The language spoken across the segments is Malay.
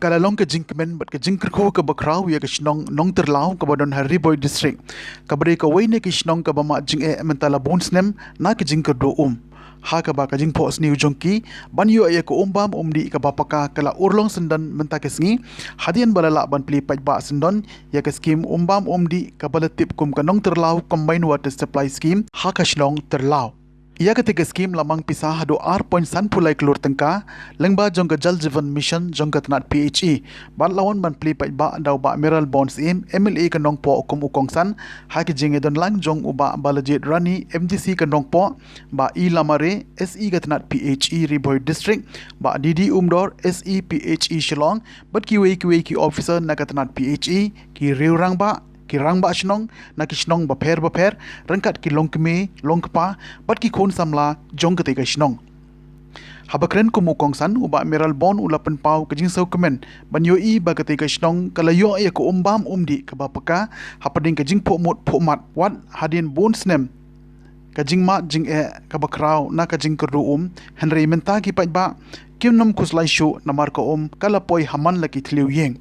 kalalong ke jingkemen bat ke jingkerko ke bakrau ya ke shnong nong terlau ke badon Hari Boy district kabare ke wayne ke shnong ke bama jing mentala bonsnem na ke jingker do ha ka ba ka jing pos niu jongki banyo ya ke umbam umdi ke bapaka kala urlong sendan menta ke sngi hadian balala ban pli paj ba sendon ya ke skim umbam umdi ke balatip kum ke nong terlau combined water supply scheme ha ka shnong terlau. Ia ketika skim lamang pisah hado R. Sanpulai kelur tengka lengba jong ke Jal Jeevan Mission jong ke tenat PHE ban lawan ban pli pai ba dau ba Mineral Bonds MLA ke nong po ukum ukongsan ha ke jing edon lang jong uba balajit rani MGC ke nong po ba I lamare SE ke tenat PHE Riboy District ba DD Umdor SE PHE Shillong bat kiwe ki officer na ke tenat PHE ki riurang ba kirang ba shnong na ki shnong ba pher rangkat ki longkme longkpa bat ki khon samla jong ke tega shnong habakren kumu kongsan uba mineral bon ulapan pau ke jing sau kemen banyo I ba ke tega shnong kalayo ya ko umbam umdi ke ba peka hapading ke jing phomot phomat wat hadin bon snem ka jing ma jing ka bakrau na ka jing kerdu Henry menta ki pai ba kimnom kuslai shu namar ko kala poi haman laki thliu yeng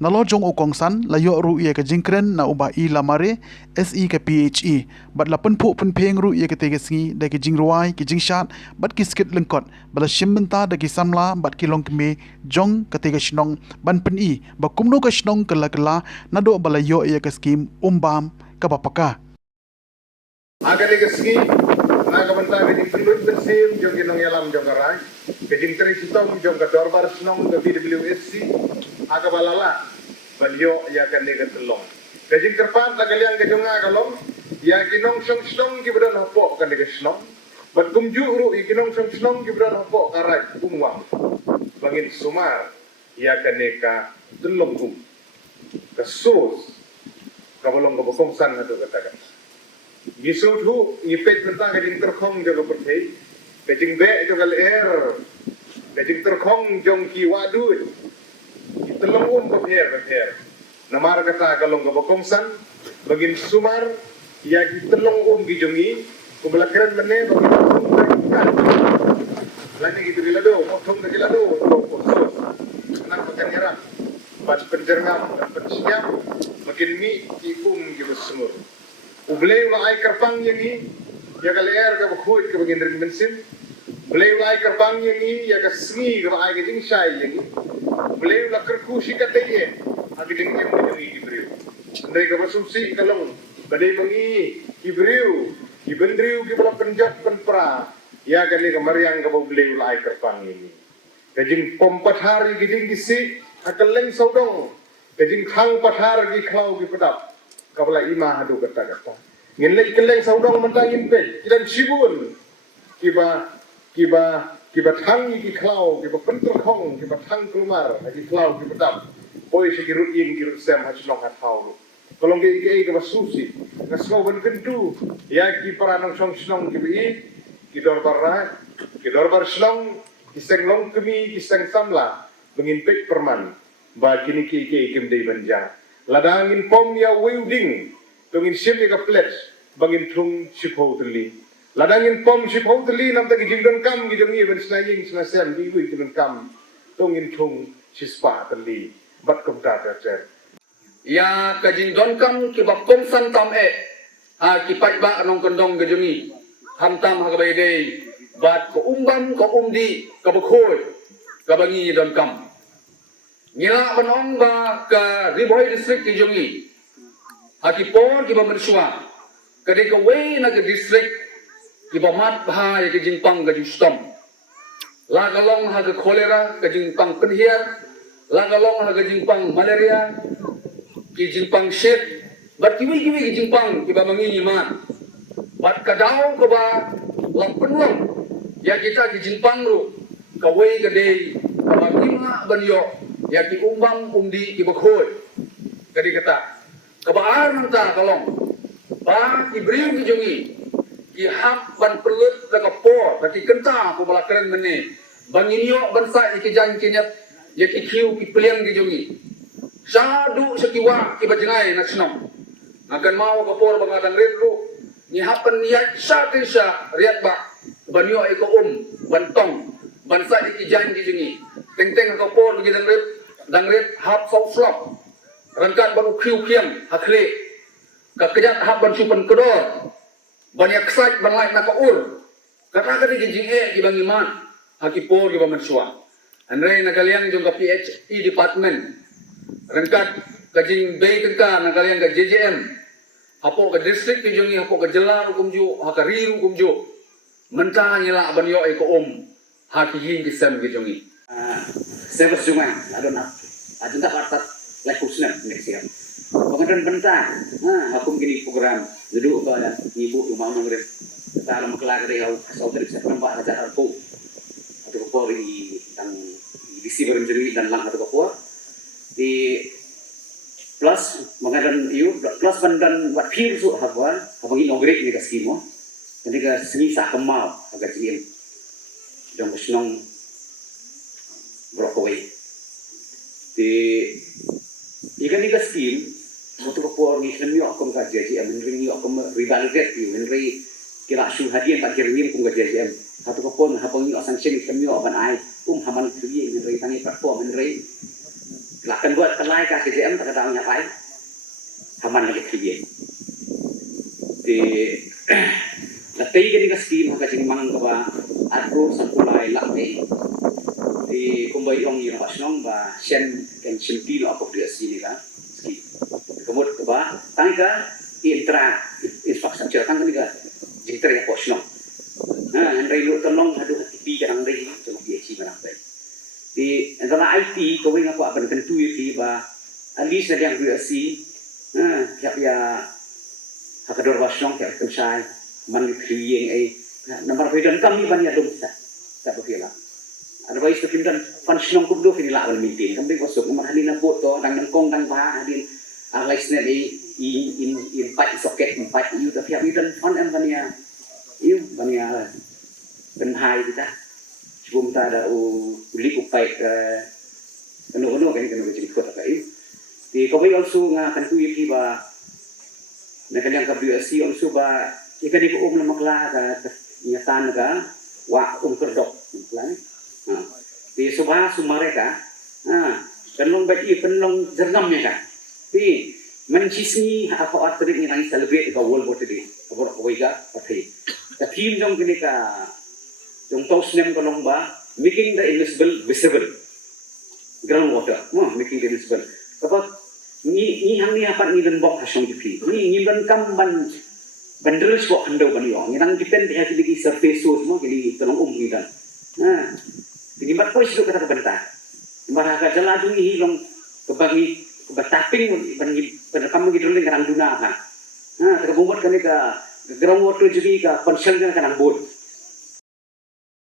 nalo jong ukongsan layo ru ia ke jingkren na uba I lamare SE ke PHE bat lapan pu pen peng ru ia ke tegesngi da ke jingruai ke jingshat bat ki skit lengkot bala shimmenta da ki samla bat ki longkme jong ke tegesnong ban pen I ba kumno ke snong kala nado bala yo ia ke skim umbam ka bapaka agar legasgi naga banta ke jing pelut bensim jong ke nong yalam jong karai ke jing teri sitong jong ke dorbar snong ke BWSC aga balala balyo ya kan lega telong kajing kerpan ta kalian ke jonga kalong ya kinong song song ki bedan hopo kan lega snong bat kumju ru kinong song song ki bedan hopo karai umwang bangin sumar ya kan neka telong kasus kabolong ke bokong san hatu katakan gisut hu ngipet tentang kajing terkhong jaga perthei kajing be jaga air kajing terkhong jong ki wadud telung bapher namar kata kalong ke bokongsan bagin sumar ya ki telung gijongi kubelakran mene bagin lani gitu dilado mothong dilado khusus nak pakai nyerang pas penjernam dan pensiap makin mi ki gitu semur ublei ulai kerpang yang ini ya kalier ke bakhuit ke bagin ring bensin ublei ulai kerpang yang ini ya ke sengi ke ai ke jing sai yang ini beliau lah kerkusi katanya, agi dengan yang menjadi Ibreu. Andai kapasumsi kalong, badai mengi Ibreu, Ibendriu kibala penjat penpra, ya kali kemariang kabau beliau lah kerpang ini. Kajing pompat hari giding gisi, akaleng saudong, kajing khang pathar gi klau gi pedap, kabala imah adu kata. Ngelek keleng saudong mentangin pe, kidan sibun, kiba thang ki klau kiba pentur khong kiba thang kelumar ki klau kiba dam poi se kirut ing kirut sem ha chlong hat haulu kolong ke kiba susi ngasau ban kentu ya ki paranong song snong kiba ki dorbar slong ki seng long kemi ki seng samla bengin pek perman ba kini ki kim dei banja ladangin pom ya welding bengin sim ka pledge bangin thung sipo teli ladangin pom sipo teli nam ta gijing don kam gijong i ben snaying snasem di wi don kam tongin thung sispa teli bat kom ta ter ya kajing don kam ki bap kom san tam ha ki pai ba nong kondong gijong i ham tam ha bai dei bat ko umbam ko umdi ka bakhoi ka bangi don kam ngila banong ba ka Riboy district gijong i ha ki pon ki ba mersua kadi ka we na ka district ibamat bahaya ke jingpang ke justom lagalong ha ke kolera ke jingpang penhiar lagalong ha ke jingpang malaria ke jingpang shit bat kiwi ke jingpang iba mangi man bat kadau ke ba lang penlong ya kita ke jingpang ru kawe ke dei kamangima banyo ya ki umbang umdi ki bakhoi kadi kata kabaar nang ta kalong ba ibril ki jongi ki hak ban pelut da kapor taki kenta ko bala keren mene banginyo bansa iki jan kinyat ya ki kiu ki peliang ki jongi sadu sekiwa ki bajengai nak senong akan mau kapor bangadang redlu ni hapen niat sa riat ba banyo iko bantong bansa iki jan ki jongi teng kapor ki dang red dangret hap sau slop rangkat baru kriu kiam hakle kakejat hap ban supan kedor banyak site ban lain nak ur kata kata jinjing di bang iman hakipor di bang mensua andre nakaliang jong ka PHE department rangkat kajing bay tengka nakaliang ka JJM hapo ka district ki jongi hapo ka jelar hukum ju hakari hukum ju mentah nyela ban yo ko hakihin ki sam ki jongi saya bersungai adon ajun tak partat lai kusna next year pengadon bentang hukum gini program duduk ka ibu rumah ngre ta lam kelar dari au saudari saya nampak ajar arpo atau Polri dan divisi bermenjeri dan lang atau Papua di plus mengadon iu plus bandan buat pir su habwa habangi nogrek ni ka skimo jadi ka seni sa kemal agak jiem dong senong Brokaway di ikan ikan skim untuk Papua ni kena miok kum ka JJM menri miok kum rivalidate iu menri kira su hadian tak kira ni kum ka JJM satu Papua habang miok sanction kena miok ban ai haman kriye menri tangi Papua menri lakan buat kelai ka JJM tak tahu nyapai haman lagi kriye di latai kan ikan skim haka cing mang ka ba atro sampulai lakte di kumbai ong yung pasnong ba shen kan shinti lo ako dia sini kan ski kemudian ke ba tangka infrastruktur kan ni ka jitra ya pasnong andai lu tolong hadu hati kan andai cuma dia ci mana bai di antara IT ko wing ako aban kan tu yi ba at least na yang dia si ya hakador pasnong ka kan sai man kriyeng ai nomor pedan kami banyak dong tak berkira otherwise kita function ng kubdo kini lawan maintain kami kosok nomor halin na boto dang kong dang bah halin alais na in pat socket pat you tapi kami dan fun and bania you bania penhai kita sebelum ta ada uli upai ano kan jadi kota kai di kami also nga kan tu yi ba nakaliang KWSC also ba ikan di ko na makla ka nyatan ka wa kerdok makla di subah sumareka penlong bagi penlong jernamnya kan di mencisni apa arti ni nang celebrate ka world war today abor ko iga pathi the theme jong kini ka jong tos nem ko ba making the invisible visible groundwater making the invisible kapag ni hang ni apa ni dan bok hasong di ni ban kam ban dress bok hando ban yo ni nang depend ya di surface source mo kini tolong ni dan ini mat pois itu kata bentah. Maraga jaladung hilong kebagi kebataping bagi penekam gitu dengan duna ha. Terbuat kami ke groundwater jadi ke konselnya kan bot.